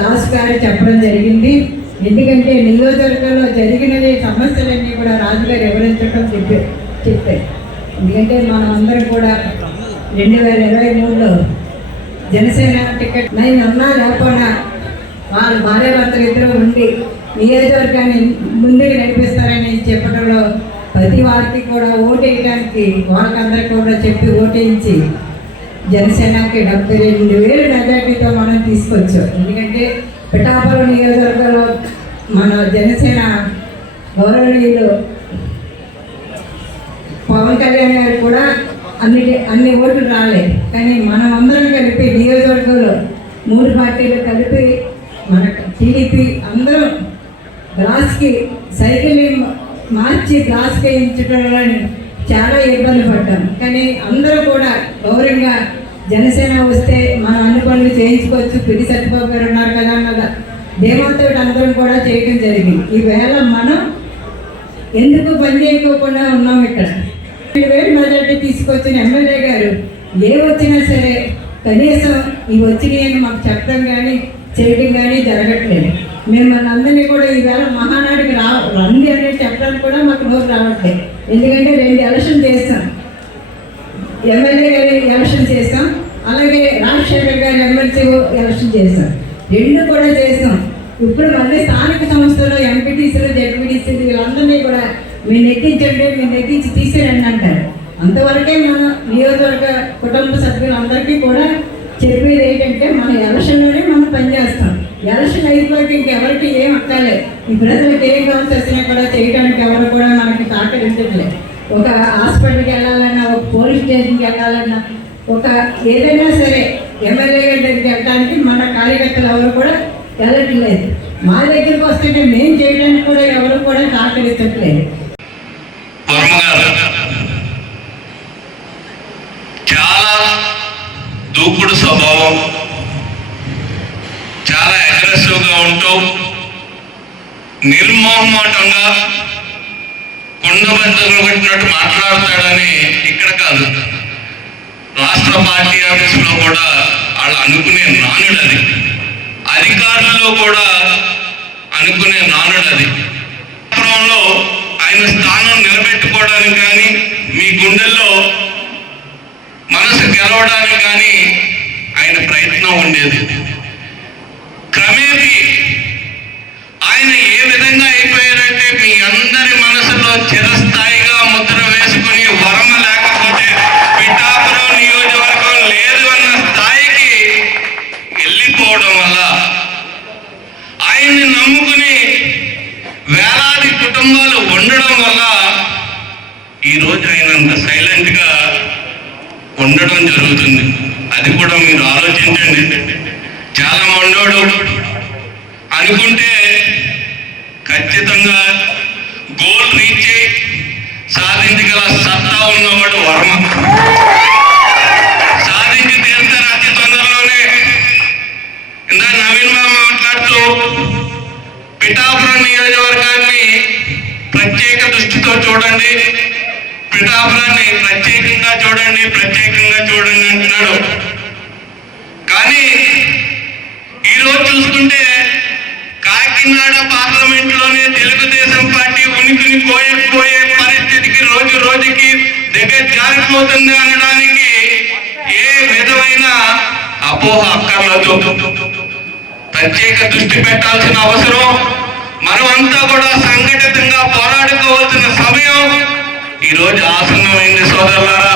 దాస్ గారు చెప్పడం జరిగింది. ఎందుకంటే నియోజకవర్గంలో జరిగినవి సమస్యలన్నీ కూడా రాజుగారు వివరించడం చెప్పారు. ఎందుకంటే మనం అందరం కూడా 2023లో జనసేన టికెట్ నేను ఉన్నా లేకపోయినా వాళ్ళ భార్యాభర్తలు ఇద్దరు ఉండి నియోజకవర్గాన్ని ముందుకు నడిపిస్తారని చెప్పడంలో ప్రతి వారికి కూడా ఓటేయడానికి వాళ్ళకందరికీ కూడా చెప్పి ఓటేయించి జనసేనకి 72,000 మెజార్టీతో మనం తీసుకొచ్చాం. ఎందుకంటే పిఠాపురం నియోజకవర్గంలో మన జనసేన గౌరవనీయులు పవన్ కళ్యాణ్ గారు కూడా అన్ని ఓట్లు రాలేదు. కానీ మనం అందరం కలిపి నియోజకవర్గంలో 3 పార్టీలు కలిపి మన టీడీపీ అందరం గ్లాస్కి సైకిల్ మార్చి గ్లాస్కి వేయించడంలో చాలా ఇబ్బంది పడ్డాం. కానీ అందరూ కూడా గౌరవంగా జనసేన వస్తే మనం అన్ని పనులు చేయించుకోవచ్చు, పిడి సత్యబాబు గారు ఉన్నారు కదా అన్నద ధీమాతో అందరం కూడా చేయడం జరిగింది. ఈవేళ మనం ఎందుకు పని చేయకోకుండా ఉన్నాం. ఇక్కడ 2,000 మెజార్టీ తీసుకొచ్చిన ఎమ్మెల్యే గారు ఏ వచ్చినా సరే కనీసం ఈ వచ్చినాయని మాకు చెప్పడం కానీ చేయడం కానీ జరగట్లేదు. మేము మన అందరినీ కూడా ఈవేళ మహానాడికి రండి అనేది చెప్పడానికి కూడా మాకు నోరు రావట్లేదు. ఎందుకంటే 2 ఎలక్షన్ చేస్తాం, ఎమ్మెల్యే గారి ఎలక్షన్ చేస్తాం, అలాగే రాజశేఖర్ గారి ఎమ్మెల్సీ ఎలక్షన్ చేస్తాం, 2 కూడా చేస్తాం. ఇప్పుడు మళ్ళీ స్థానిక సంస్థలో ఎంపీటీసీలు జెడ్పీటీసీలు వీళ్ళందరినీ కూడా మీరు నెగ్గించండి, మీరు నెగ్గించి తీసేరండి అంటారు. అంతవరకే మన నియోజకవర్గ కుటుంబ సభ్యులందరికీ కూడా చెప్పేది ఏంటంటే మన ఎలక్షన్లోనే మనం పనిచేస్తాం. ఎలక్షన్ అయిపోయాక ఇంకెవరికి ఏం అక్కర్లేదు. ఈ ప్రజలకు ఏం కావాల్సి వచ్చినా కూడా చేయడానికి ఎవరు కూడా మనకి సహకరించట్లేదు. ఒక హాస్పిటల్కి వెళ్ళాలన్నా, ఒక పోలీస్ స్టేషన్కి వెళ్ళాలన్నా, ఒక ఏదైనా సరే ఎమ్మెల్యే గారి దగ్గరికి వెళ్ళడానికి మన కార్యకర్తలు ఎవరు కూడా వెళ్ళట్లేదు. మా దగ్గరికి వస్తుంటే మేము చేయడానికి కూడా ఎవరు కూడా సహకరించట్లేదు. చాలా దూకుడు స్వభావం, చాలా అగ్రెసివ్గా ఉంటూ నిర్మోహమాటంగా కొండబద్దలు పెట్టినట్టు మాట్లాడతాడని ఇక్కడ కాదు, రాష్ట్ర పార్టీ ఆఫీసులో కూడా వాళ్ళు అనుకునే నానుడు అది, అధికారులలో కూడా అనుకునే నానుడు అది. లో ఆయన స్థానం నిలబెట్టుకోవడానికి కానీ, మీ గుండెల్లో మనసు గెలవడానికి కానీ ఆయన ప్రయత్నం ఉండేది. క్రమేపీ ఆయన ఏ విధంగా అయిపోయారంటే మీ అందరి మనసులో చిరస్థాయిగా ముద్ర వేసుకుని వరమ లేకపోతే పిఠాపురం నియోజకవర్గం లేదు అన్న స్థాయికి వెళ్ళిపోవడం వల్ల ఆయన్ని నమ్ముకుని వేలాది కుటుంబాలు ఉండడం వల్ల ఈరోజు ఆయన అంత సైలెంట్గా ఉండడం జరుగుతుంది. అది కూడా మీరు ఆలోచించండి. చాలా మండోడు అనుకుంటే ఖచ్చితంగా గోల్ రీచ్ చేయి సాధించగల సత్తా ఉన్నవాడు వర్మ. సాధించి తీరుతారు అతి తొందరలోనే. ఇందా నవీన్ బాబు మాట్లాడుతూ పిఠాపురం నియోజకవర్గాన్ని ప్రత్యేక దృష్టితో చూడండి, పిఠాపురాన్ని ప్రత్యేకంగా చూడండి, ప్రత్యేకంగా చూడండి అంటున్నాడు. కానీ ఈరోజు చూసుకుంటే కాకినాడ పార్లమెంట్లోనే తెలుగుదేశం పార్టీ ఉనికిని కోయకపోయే పరిస్థితికి రోజు రోజుకి దగ్గర జారిపోతుంది అనడానికి ఏ విధమైన అపోహ అక్కర్లేదు. ప్రత్యేక దృష్టి పెట్టాల్సిన అవసరం, మనమంతా కూడా సంఘటితంగా పోరాడుకోవాల్సిన సమయం ఈరోజు ఆసన్నమైంది సోదరులారా.